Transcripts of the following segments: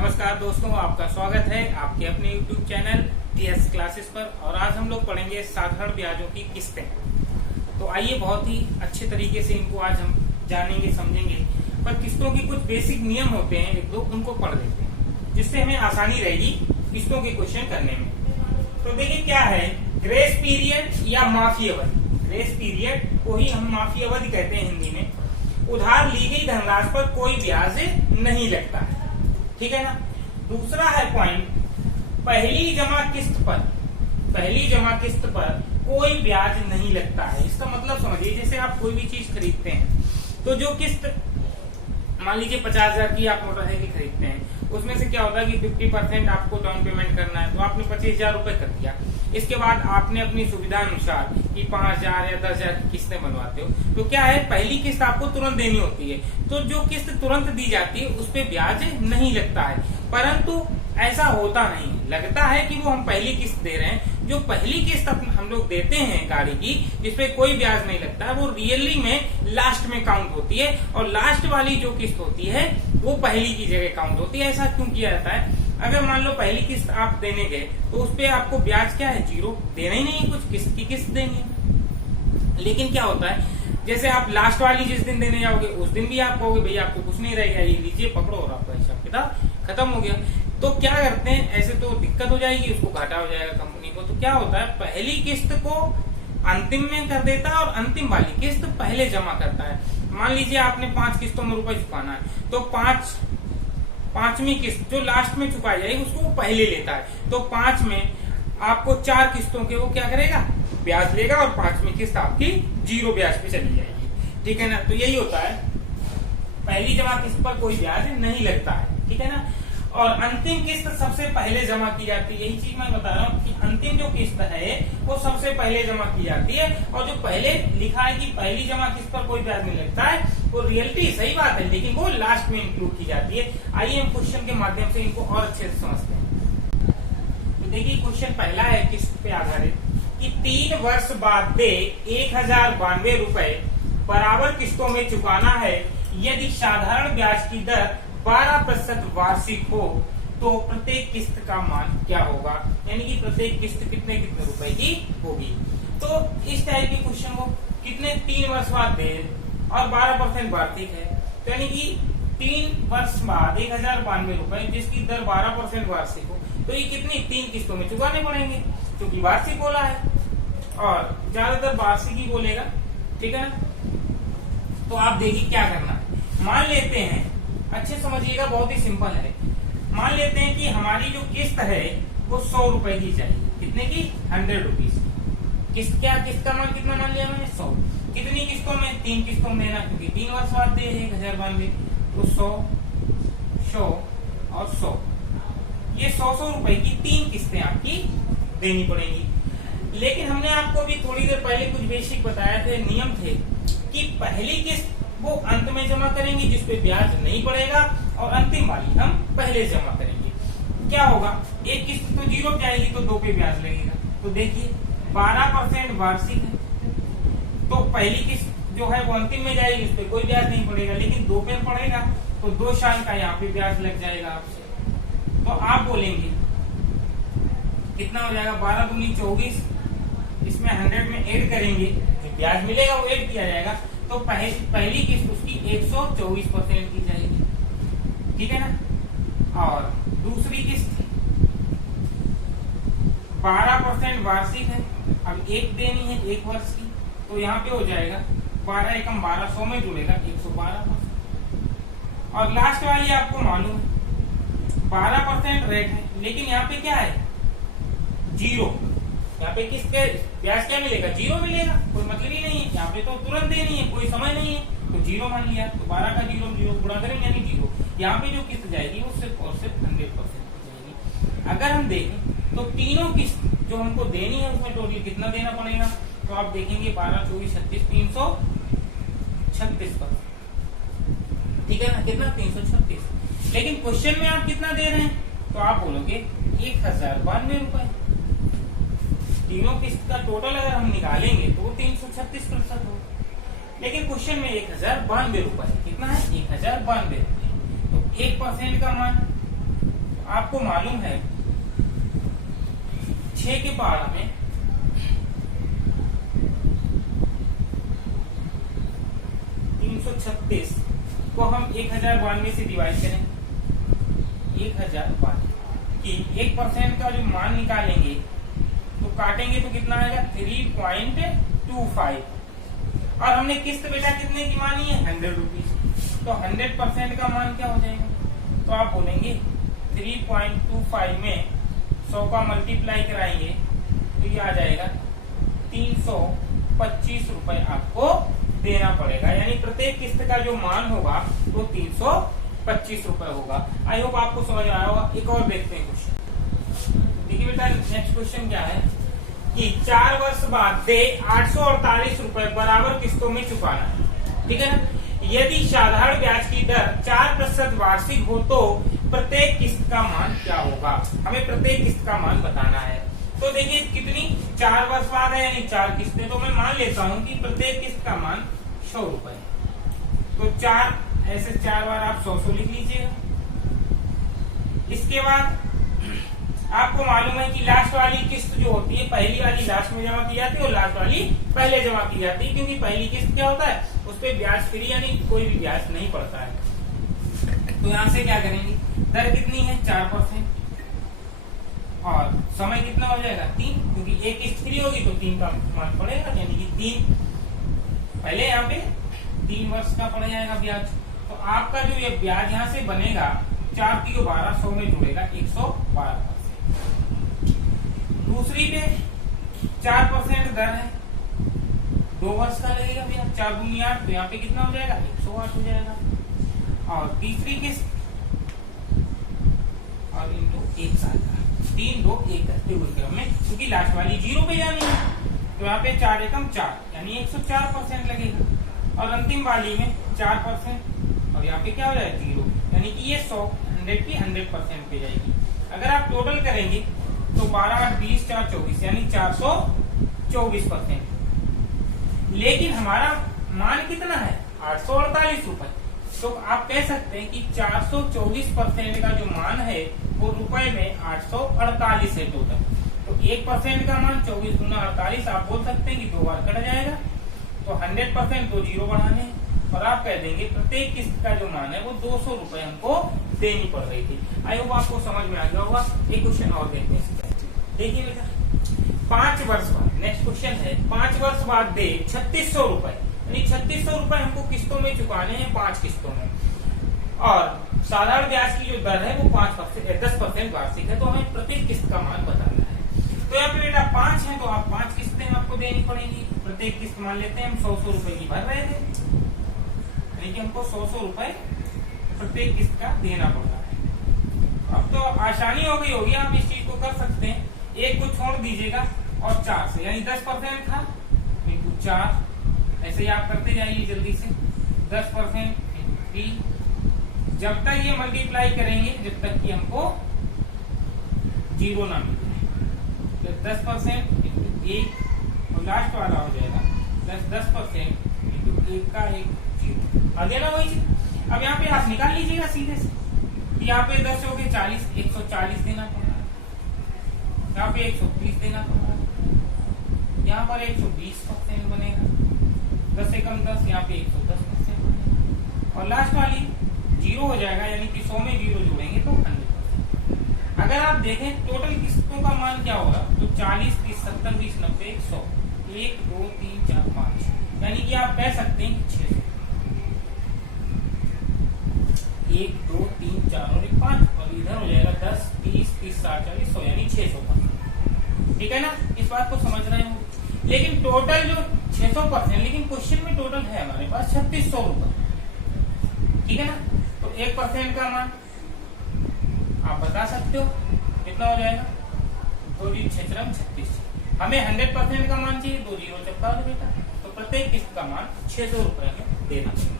नमस्कार दोस्तों, आपका स्वागत है आपके अपने YouTube चैनल TS क्लासेस पर। और आज हम लोग पढ़ेंगे साधारण ब्याजों की किस्तें। तो आइए बहुत ही अच्छे तरीके से इनको आज हम जानेंगे समझेंगे। पर किस्तों की कुछ बेसिक नियम होते हैं, एक दो उनको पढ़ लेते हैं जिससे हमें आसानी रहेगी किस्तों के क्वेश्चन करने में। तो देखिए क्या है ग्रेस पीरियड या माफी अवधि। ग्रेस पीरियड को ही हम माफी अवधि कहते हैं हिंदी में। उधार ली गई धनराशि पर कोई ब्याज नहीं लगता है, ठीक है ना। दूसरा है पॉइंट, पहली जमा किस्त पर कोई ब्याज नहीं लगता है। इसका मतलब समझिए, जैसे आप कोई भी चीज खरीदते हैं तो जो किस्त मान लीजिए 50,000 की आप मोटरसाइकिल खरीदते हैं, उसमें से क्या होता है कि 50% आपको डाउन पेमेंट करना है, तो आपने 25,000 रुपए कर दिया। इसके बाद आपने अपनी सुविधा अनुसार कि 5,000 या 10,000 की किस्तें बनवाते हो, तो क्या है पहली किस्त आपको तुरंत देनी होती है। तो जो किस्त तुरंत दी जाती है उस पे ब्याज नहीं लगता है, परंतु ऐसा होता नहीं। लगता है कि वो हम पहली किस्त दे रहे हैं। जो पहली किस्त हम लोग देते हैं गाड़ी की जिसपे कोई ब्याज नहीं लगता है, वो रियली में लास्ट में काउंट होती है, और लास्ट वाली जो किस्त होती है वो पहली की जगह काउंट होती है। ऐसा क्यों किया जाता है? अगर मान लो पहली किस्त आप देने गए तो उस पे आपको ब्याज क्या है, जीरो देना ही नहीं है, कुछ किस्त की किस्त देनी है। लेकिन क्या होता है, जैसे आप लास्ट वाली जिस दिन देने जाओगे उस दिन भी आप कहोगे भैया आपको कुछ नहीं रहेगा, ये लीजिए पकड़ो, और आपका हिसाब किताब खत्म हो गया। तो क्या करते हैं, ऐसे तो दिक्कत हो जाएगी, उसको घाटा हो जाएगा कंपनी को। तो क्या होता है, पहली किस्त को अंतिम में कर देता है और अंतिम वाली किस्त पहले जमा करता है। मान लीजिए आपने 5 किस्तों में रुपए चुकाना है, तो पांचवी किस्त जो लास्ट में चुकाई जाएगी उसको वो पहले लेता है। तो 5 में आपको 4 किस्तों के वो क्या करेगा, ब्याज लेगा, और 5वीं किस्त आपकी जीरो ब्याज पे चली जाएगी, ठीक है ना। तो यही होता है, पहली जमा किस्त पर कोई ब्याज नहीं लगता है, ठीक है ना। और अंतिम किस्त सबसे पहले जमा की जाती है। यही चीज मैं बता रहा हूँ कि अंतिम जो किस्त है वो सबसे पहले जमा की जाती है, और जो पहले लिखा है कि पहली जमा किस्त पर कोई ब्याज नहीं लगता है, वो रियलिटी सही बात है, लेकिन वो लास्ट में इंक्लूड की जाती है। आइए हम क्वेश्चन के माध्यम से इनको और अच्छे से समझते हैं। तो देखिए क्वेश्चन पहला है किस्त पे आधारित कि 3 वर्ष बाद दे 1,092 रुपए बराबर किस्तों में चुकाना है। यदि साधारण ब्याज की दर 12% वार्षिक हो तो प्रत्येक किस्त का मान क्या होगा, यानी कि प्रत्येक किस्त कितने रुपए की होगी। तो इस टाइप के क्वेश्चन को कितने 3 वर्ष बाद दे और 12% वार्षिक है, तो यानी कि 3 वर्ष बाद 1,092 रुपए जिसकी दर 12% वार्षिक हो, तो ये कितनी 3 किस्तों में चुकाने पड़ेंगे, क्योंकि वार्षिक बोला है और ज्यादातर वार्षिक ही बोलेगा, ठीक है ना। तो आप देखिए क्या करना है। मान लेते हैं, अच्छे समझिएगा, बहुत ही सिंपल है। मान लेते हैं कि हमारी जो किस्त है वो 100 रुपए की चाहिए। कितने की? 100 रुपीज की किस्त। क्या किस्त का मान कितना मान लिया मैंने? 100। कितनी किस्तों में? 3 किस्तों में देना, क्योंकि 3 वर्ष बाद दे 1,092, तो 100 और 100, ये 100 रुपए की 3 किस्तें आपकी देनी पड़ेंगी। लेकिन हमने आपको भी थोड़ी देर पहले कुछ बेसिक बताया थे, नियम थे कि पहली किस्त वो अंत में जमा करेंगे जिसपे ब्याज नहीं पड़ेगा, और अंतिम वाली हम पहले जमा करेंगे। क्या होगा, एक किस्त तो जीरो जाएगी तो 2 पे ब्याज लगेगा। तो देखिए 12% वार्षिक है, तो पहली किस्त जो है वो अंतिम में जाएगी, उस पे कोई ब्याज नहीं पड़ेगा, लेकिन 2 पे पड़ेगा तो 2 साल का यहाँ पे ब्याज लग जाएगा आपसे। तो आप बोलेंगे कितना हो जाएगा, 12 दूनी 24, इसमें 100 में ऐड करेंगे, जो ब्याज मिलेगा वो ऐड किया जाएगा, तो पहली किस्त उसकी 124% की जाएगी, ठीक है ना। और दूसरी किस्त 12% वार्षिक है, अब एक देनी है 1 वर्ष की, तो यहाँ पे हो जाएगा 12 एकम 12, 100 में जुड़ेगा 112%। और लास्ट वाली आपको मालूम है 12% रेट है, लेकिन यहाँ पे क्या है, जीरो। यहाँ पे किसके ब्याज क्या मिलेगा, जीरो मिलेगा, कोई मतलब ही नहीं है। यहाँ पे तो तुरंत देनी है, कोई समय नहीं है, तो जीरो मान लिया। तो 12 का जीरो गुणा करेंगे यानी जीरो। यहाँ पे जो किस्त जाएगी वो सिर्फ और सिर्फ 100% की जाएगी। अगर हम देखें तो तीनों किस्त जो हमको देनी है उसमें टोटल कितना देना पड़ेगा, तो आप देखेंगे 12, 24, 36, 336%, ठीक है ना। कितना? 336। लेकिन क्वेश्चन में आप कितना दे रहे हैं, तो आप बोलोगे 1,092 रुपए। तीनों किस्त का टोटल अगर हम निकालेंगे तो वो 336% हो, लेकिन क्वेश्चन में 1,092 रुपए कितना है, 1,092 रुपए। तो 1% का मान आपको मालूम है 6 के पहाड़ में 336 को हम 1092 से डिवाइड करें, 1092 कि 1% का जो मान निकालेंगे तो काटेंगे तो कितना आएगा 3.25 और हमने किस्त बेटा कितने की मानी है 100 रुपीज, तो 100% का मान क्या हो जाएगा, तो आप बोलेंगे 3.25 में 100 का मल्टीप्लाई कराएंगे तो ये आ जाएगा 325 रुपए आपको देना पड़ेगा, यानी प्रत्येक किस्त का जो मान होगा वो 325 रुपए होगा। आई होप आपको समझ आया होगा। एक और देखते हैं क्वेश्चन। देखिए बेटा नेक्स्ट क्वेश्चन क्या है कि 4 वर्ष बाद दे 848 रुपए बराबर किस्तों में चुकाना है, ठीक है ना। यदि साधारण ब्याज की दर 4% वार्षिक हो तो प्रत्येक किस्त का मान क्या होगा, हमें प्रत्येक किस्त का मान बताना है। तो देखिए कितनी 4 वर्ष बाद है यानी 4 किस्तें, तो मैं मान लेता हूं कि प्रत्येक किस्त का मान 100 रुपए, तो 4 ऐसे 4 बार आप 100 लिख लीजिएगा। इसके बाद आपको मालूम है कि लास्ट वाली किस्त जो होती है पहली वाली लास्ट में जमा की जाती है और लास्ट वाली पहले जमा की जाती है, क्योंकि पहली किस्त क्या होता है उस पर ब्याज फ्री यानी कोई भी ब्याज नहीं पड़ता है। तो यहाँ से क्या करेंगे, दर कितनी है 4% और समय कितना हो जाएगा 3, क्योंकि एक किस्त फ्री होगी तो 3 का मान पड़ेगा, यानी कि 3 पहले यहाँ पे 3 वर्ष का पड़ जाएगा ब्याज। तो आपका जो ये ब्याज यहाँ से बनेगा 4 की 1200 में जुड़ेगा 112। दूसरी पे 4% दर है, 2 वर्ष का लगेगा भैया, 4 दूनी 8 तो यहाँ पे कितना हो जाएगा 108 हो जाएगा। और तीसरी किस्त और इनटू 1 साल का 3 2 1 करते हुए क्रम में, क्योंकि लास्ट वाली 0 पे जानी है तो यहाँ पे 4 एकम 4 यानी 104% लगेगा। और अंतिम वाली में 4% और यहाँ पे क्या हो जाएगा 0, यानी कि ये 100 की 100% पे जाएगी। अगर आप टोटल करेंगे तो 12 8 20 4 24 यानी 424%। लेकिन हमारा मान कितना है 848 रुपए, तो आप कह सकते हैं कि 424% का जो मान है वो रुपए में 848 है टोटल। तो 1% का मान 24 गुना 48 आप बोल सकते हैं कि 2 बार कट जाएगा, तो 100% तो 0 बढ़ाने हैं और आप कह देंगे प्रत्येक किस्त का जो मान है वो 200 रुपए हमको देनी पड़ रही थी। आई होप आपको समझ में आ गया होगा। एक क्वेश्चन और देखते हैं। देखिए बेटा 5 वर्ष बाद नेक्स्ट क्वेश्चन है 5 वर्ष बाद दे 3600 रुपए, यानी 3600 रुपए हमको किस्तों में चुकाने हैं 5 किस्तों में, और साधारण ब्याज की जो दर है वो 10% वार्षिक है, तो हमें प्रत्येक किस्त का मान बताना है। तो यहाँ पे बेटा 5 है तो आप 5 किस्तें आपको देनी पड़ेंगी। प्रत्येक किस्त मान लेते हैं हम 100 रुपए की भर रहे थे, यानी कि हमको 100 रुपए प्रत्येक किस्त का देना पड़ता है। अब तो आसानी हो गई होगी, आप इस चीज को कर सकते हैं, एक को छोड़ दीजिएगा और 4 से यानी 10% था इंटू 4, ऐसे ही आप करते जाइए जल्दी से 10% इंटू 3, जब तक ये मल्टीप्लाई करेंगे जब तक कि हमको 0 ना मिले। तो 10% इंटू 1 और लास्ट वाला हो जाएगा 10% इंटू 1 का 1 0 आ गया ना वही चीज। अब यहाँ पे आप निकाल लीजिएगा सीधे से, यहाँ पे 10 हो गए 40 140 देना पड़ा, यहाँ पे 130 देना पड़ा, यहाँ पर 120% बनेगा, 10 से कम 10 यहाँ पे 110% बनेगा, और लास्ट वाली 0 हो जाएगा, यानी कि 100 में 0 जोड़ेंगे तो 100%। अगर आप देखें टोटल किस्तों का मान क्या होगा तो 40 30 70 20 90 100 1 2 3 4 5, यानी कि आप कह सकते हैं कि 600 1 2 3 4 और 1 5, और इधर हो जाएगा 10 20 30 60 40 100 यानी 600%। ठीक है ना, इस बात को समझ रहे हो। लेकिन टोटल जो 600%, लेकिन क्वेश्चन में टोटल है हमारे पास 3600 रुपए, ठीक है ना। तो 1% का मान आप बता सकते हो कितना हो जाएगा, 2 जी 6 36। हमें 100% का मान चाहिए, 2 0 चिपका दो बेटा, तो प्रत्येक किस्त का मान 600 रुपए में देना चाहिए।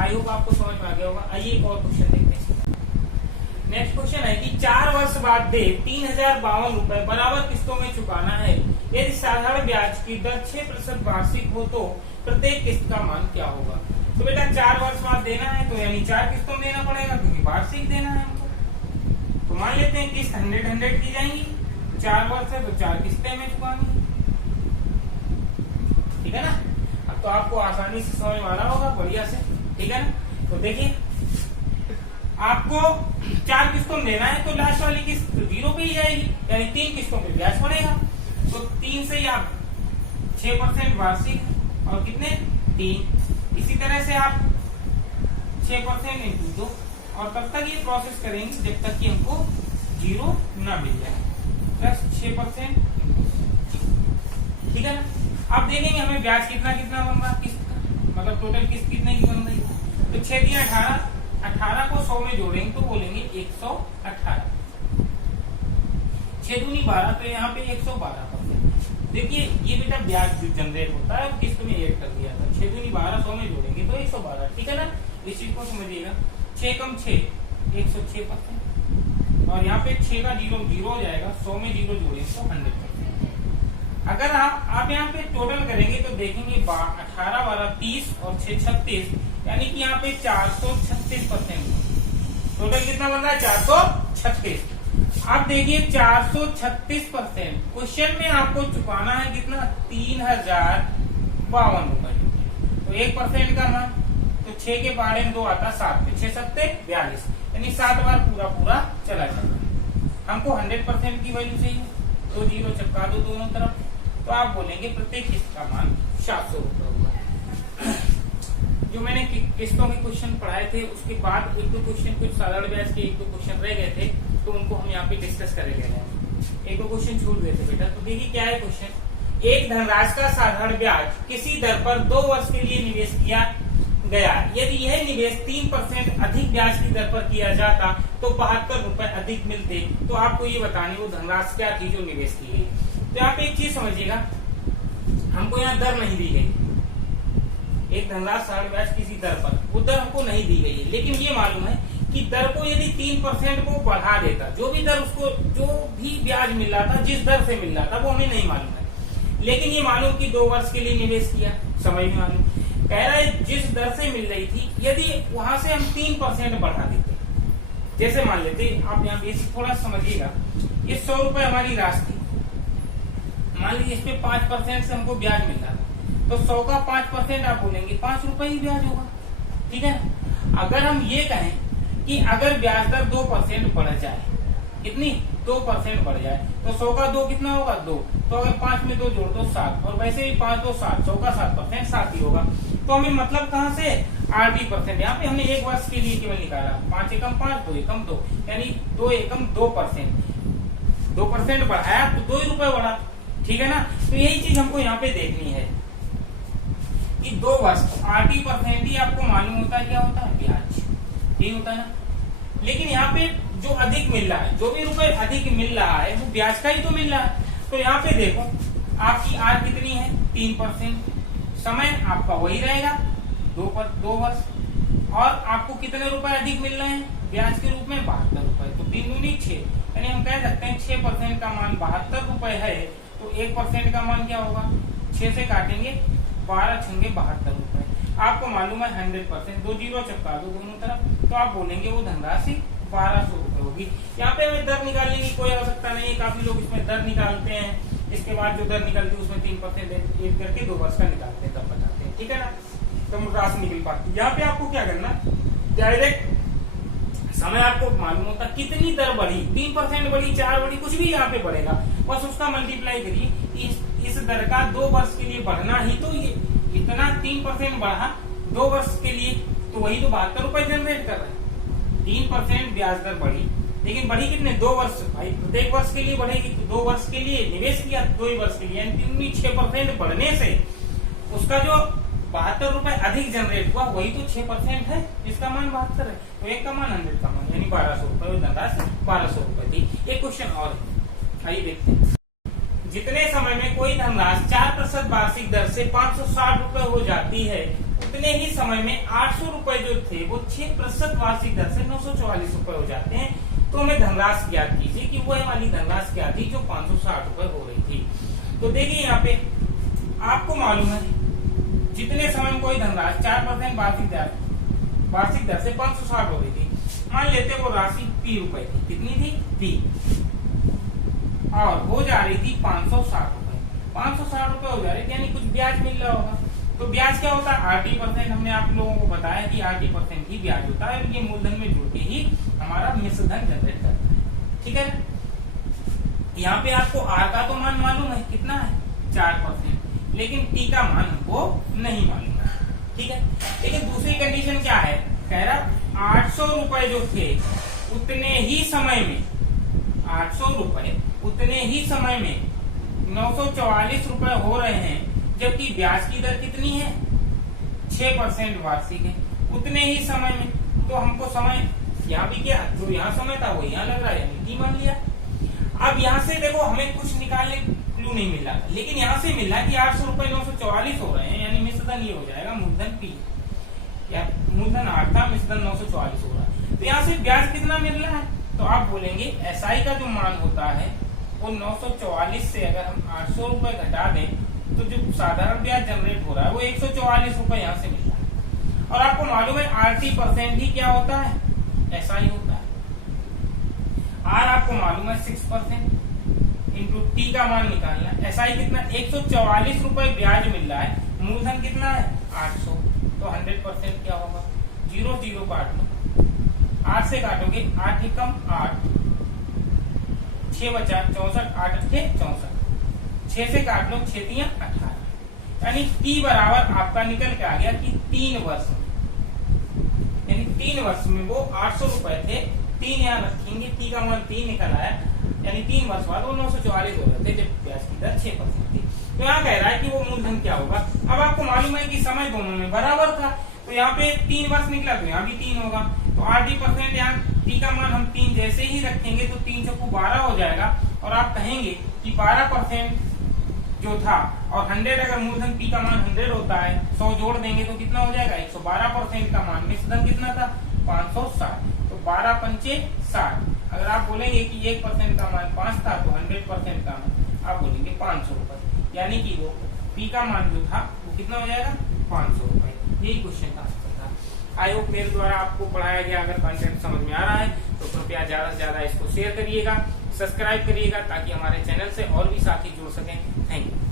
आई होप आपको समझ में आ गया होगा। आइए एक और क्वेश्चन देखते हैं। नेक्स्ट क्वेश्चन है कि 4 वर्ष बाद दे 3052 रुपए बराबर किस्तों में चुकाना है। यदि साधारण ब्याज की दर 6% वार्षिक हो तो प्रत्येक किस्त का मान क्या होगा। तो बेटा 4 वर्ष बाद देना है तो यानी 4 किस्तों में देना पड़ेगा, क्योंकि वार्षिक देना है हमको। तो मान किस्तें किस्त 100 की जाएंगी, 4 वर्ष है तो 4 किस्तें में चुकानी, ठीक है ना। अब तो आपको आसानी से समझ में आ रहा होगा बढ़िया से, ठीक है ना। तो देखिए आपको 4 किस्तों में देना है तो लास्ट वाली किस्त 0 पे ही जाएगी, यानी 3 किस्तों पे ब्याज पड़ेगा। तो 3 से आप 6% वार्षिक और कितने 3, इसी तरह से आप 6% इंटू 2 और तब तक ये प्रोसेस करेंगे जब तक कि हमको 0 ना मिल जाए, प्लस 6%, ठीक है ना। अब देखेंगे हमें ब्याज कितना कितना बन रहा किस्त का, मतलब टोटल किस्त कितने की बन रही है। तो 6 दिया 18, 18 को 100 में जोड़ेंगे तो बोलेंगे 118, 6 दूनी 12 तो यहाँ पे 112%। देखिए ये बेटा ब्याज जो जनरेट होता है वो किस्त में ऐड कर दिया था, 6 दूनी 12 100 में जोड़ेंगे तो 112, ठीक है ना। इस चीज को समझिएगा, 6 कम 6 106%, और यहाँ पे 6 का 0 0 हो जाएगा, 100 में 0 जोड़ेंगे तो 100%। अगर आप यहाँ पे टोटल करेंगे तो देखेंगे 18 12 30 और 6 36, यानी कि यहाँ पे 436%। टोटल कितना बन रहा है 436। अब देखिए 436%, क्वेश्चन में आपको चुकाना है कितना 3052 रुपए। तो 1% का मान, तो 6 के बारे में 2 आता 7 पे 6 7 42, यानी 7 बार पूरा चला जाएगा। हमको 100% की वैल्यू चाहिए, तो 0 चिपका दो दोनों तरफ, तो आप बोलेंगे प्रत्येक किस्त का मान 700 रुपए होगा। जो मैंने किस्तों के क्वेश्चन पढ़ाए थे उसके बाद 1-2 क्वेश्चन, कुछ साधारण ब्याज के 1-2 क्वेश्चन रह गए थे, तो उनको हम यहाँ पे डिस्कस करेंगे। 1-2 क्वेश्चन छूट गए थे बेटा। तो देखिए क्या है क्वेश्चन, एक धनराशि का साधारण ब्याज किसी दर पर 2 वर्ष के लिए निवेश किया गया, यदि यह निवेश 3% अधिक ब्याज की दर पर किया जाता तो 72 रुपए अधिक मिलते। तो आपको ये बतानी वो धनराशि क्या थी जो निवेश की गई। तो यहाँ पे एक चीज समझिएगा, हमको यहाँ दर नहीं दी गई, एक धनराशि साधारण ब्याज किसी दर पर, वो दर हमको नहीं दी गई है, लेकिन ये मालूम है कि दर को यदि 3% को बढ़ा देता, जो भी दर उसको जो भी ब्याज मिल रहा था, जिस दर से मिल रहा था वो हमें नहीं मालूम है, लेकिन ये मालूम कि 2 वर्ष के लिए निवेश किया, समय भी मालूम। कह रहा है जिस दर से मिल रही थी यदि वहां से हम 3% बढ़ा देते, जैसे मान लेते, आप यहाँ बेसिक थोड़ा समझिएगा, ये 100 रुपए हमारी राशि थी, मान लीजिए इस पे 5% से हमको ब्याज मिल रहा था, तो 100 का 5% आप बोलेंगे 5 रुपए ही ब्याज होगा, ठीक है। अगर हम ये कहें कि अगर ब्याज दर 2% बढ़ जाए, कितनी 2% बढ़ जाए, तो 100 का 2 कितना होगा 2, तो अगर 5 में 2 जोड़ दो 7, और वैसे भी 5 2 7, 100 का 7% 7 ही होगा। तो हमें मतलब कहाँ से 8%, यहाँ पे हमने 1 वर्ष के लिए केवल निकाला, 5 एकम 5 2 एकम 2, यानी 2 एकम 2%, 2% बढ़ाया तो 2 ही रुपए बढ़ा, ठीक है ना। तो यही चीज हमको यहाँ पे देखनी है कि 2 वर्ष 80% ही आपको मालूम होता है क्या होता है ब्याज, ठीक होता है ना। लेकिन यहाँ पे जो अधिक मिल रहा है, जो भी रुपए अधिक मिल रहा है वो ब्याज का ही तो मिल रहा है। तो यहाँ पे देखो आपकी आय कितनी है 3%, समय आपका वही रहेगा 2 वर्ष, और आपको कितने रुपए अधिक मिल रहे हैं ब्याज के रूप में 72 रुपए, तो 3 दूनी 6, यानी हम कह सकते हैं 6% का मान 72 रुपए है, तो 1% का मान क्या होगा, 6 से काटेंगे 12 छंगे 72 रुपए। आपको मालूम है 100%, 2 जीरो चिपका दो दोनों तरफ, तो आप बोलेंगे वो धनराशि 1200 रुपए होगी। यहाँ पे हमें दर निकालने की कोई आवश्यकता नहीं है, काफी लोग इसमें दर निकालते हैं, इसके बाद जो दर निकलती है उसमें 3% ऐड करके 2 वर्ष का निकालते हैं, तब बताते हैं, ठीक है ना। तो राशि निकल पाती है। यहाँ पे आपको क्या करना, डायरेक्ट समय आपको मालूम होता कितनी दर बढ़ी, 3% बढ़ी, 4 बढ़ी, कुछ भी यहाँ पे बढ़ेगा, बस उसका मल्टीप्लाई करिए। इस दर का 2 वर्ष के लिए बढ़ना ही तो ये इतना 3% बढ़ा 2 वर्ष के लिए, तो वही तो 72 रुपए जनरेट कर रहे हैं। 3% ब्याज दर बढ़ी, लेकिन बढ़ी कितने 2 वर्ष, भाई प्रत्येक वर्ष के लिए बढ़ेगी, तो 2 वर्ष के लिए निवेश किया 2 ही वर्ष के लिए, यानी 6% बढ़ने से उसका जो 72 रुपए अधिक जनरेट हुआ वही तो 6% है, जिसका मान 72 है, तो 1 का मान 100 का मान, यानी 1200 रुपए, धनराशि 1200 रुपए थी। एक क्वेश्चन और आइए देखते हैं। जितने समय में कोई धनराशि 4% वार्षिक दर से 560 रुपए हो जाती है, उतने ही समय में 800 रुपए जो थे वो 6% वार्षिक दर से 944 रुपए हो जाते हैं। तो हमें धनराशि ज्ञात कीजिए कि वह वाली धनराशि क्या थी जो 560 रुपए हो रही थी। तो देखिए यहाँ पे आपको मालूम है जितने समय में कोई धनराशि 4% वार्षिक दर से 560 हो रही थी, मान लेते वो राशि 30 रुपए थी। कितनी थी? 30। और हो जा रही थी 560 रुपए। 560 रुपए हो जा रही थी, यानी कुछ ब्याज मिल रहा होगा। तो ब्याज क्या होता है? RT%। हमने आप लोगों को बताया कि RT% ही ब्याज होता है। ये मूलधन में जुड़ के ही हमारा मिश्रधन जनरेट करता है। ठीक है, यहाँ पे आपको R का तो मान मालूम है, कितना है? 4%। लेकिन T का मान हमको नहीं मालूम है। ठीक है, लेकिन दूसरी कंडीशन क्या है? कह रहा 800 रुपए जो थे उतने ही समय में, 800 रुपए उतने ही समय में 944 रुपए हो रहे हैं, जबकि ब्याज की दर कितनी है? 6% वार्षिक है। उतने ही समय में, तो हमको समय यहाँ भी क्या, जो यहाँ समय था वो यहाँ लग रहा है, यानी मान लिया। अब यहाँ से देखो हमें कुछ निकालने क्लू नहीं मिल रहा, लेकिन यहाँ से मिल रहा है कि 800 रुपए 944 हो रहे हैं, यानी मिश्रधन ये हो जाएगा मूलधन P, या मूलधन 8 था, मिश्रधन 944 हो रहा है। तो यहाँ से ब्याज कितना मिल रहा है? तो आप बोलेंगे SI का जो मान होता है वो 944 से अगर हम 800 रुपए घटा दें तो जो साधारण ब्याज जनरेट हो रहा है वो 144 रुपए यहाँ से मिल रहा है। और आपको मालूम है RT% ही क्या होता है? SI होता है। R आपको मालूम है 6% इंटू T का मान निकालना है। SI कितना? 144 रुपए ब्याज मिल रहा है, मूलधन कितना है? 800। तो 100% क्या होगा? 0 0 काट लो, 8 से काटोगे 8 एकम 8, 6 बचा 64, 8 अट्ठे 64, 6 से काट लो 6 तियां 18, यानी T बराबर आपका निकल के आ गया कि 3 वर्ष में, यानी 3 वर्ष में वो 800 रुपए थे, 3 यहाँ रखेंगे, T का मान 3 निकल आया, यानी 3 वर्ष बाद वो 944 हो रहे थे जब ब्याज की दर 6% थी। तो यहाँ कह रहा है कि वो मूलधन क्या होगा। अब आपको मालूम है कि समय दोनों में बराबर था, तो यहाँ पे 3 वर्ष निकला तो यहाँ भी 3 होगा। तो RT% यहाँ T का मान हम 3 जैसे ही रखेंगे तो 3 चौको 12 हो जाएगा, और आप कहेंगे कि 12% जो था, और 100 अगर मूलधन P का मान 100 होता है, 100 जोड़ देंगे तो कितना हो जाएगा? 112% का मान। मिश्रधन कितना था? 560। तो 12 पंचे 60। अगर आप बोलेंगे कि 1% का मान 5 था तो 100% का मान आप बोलेंगे 500 रुपए, यानी कि वो P का मान जो था वो कितना हो जाएगा? 500 रुपए। यही क्वेश्चन का आंसर था। आई होप मेरे द्वारा आपको पढ़ाया गया अगर कंटेंट समझ में आ रहा है तो कृपया ज्यादा से ज्यादा इसको शेयर करिएगा, सब्सक्राइब करिएगा, ताकि हमारे चैनल से और भी साथी जुड़ सकें। Thank you.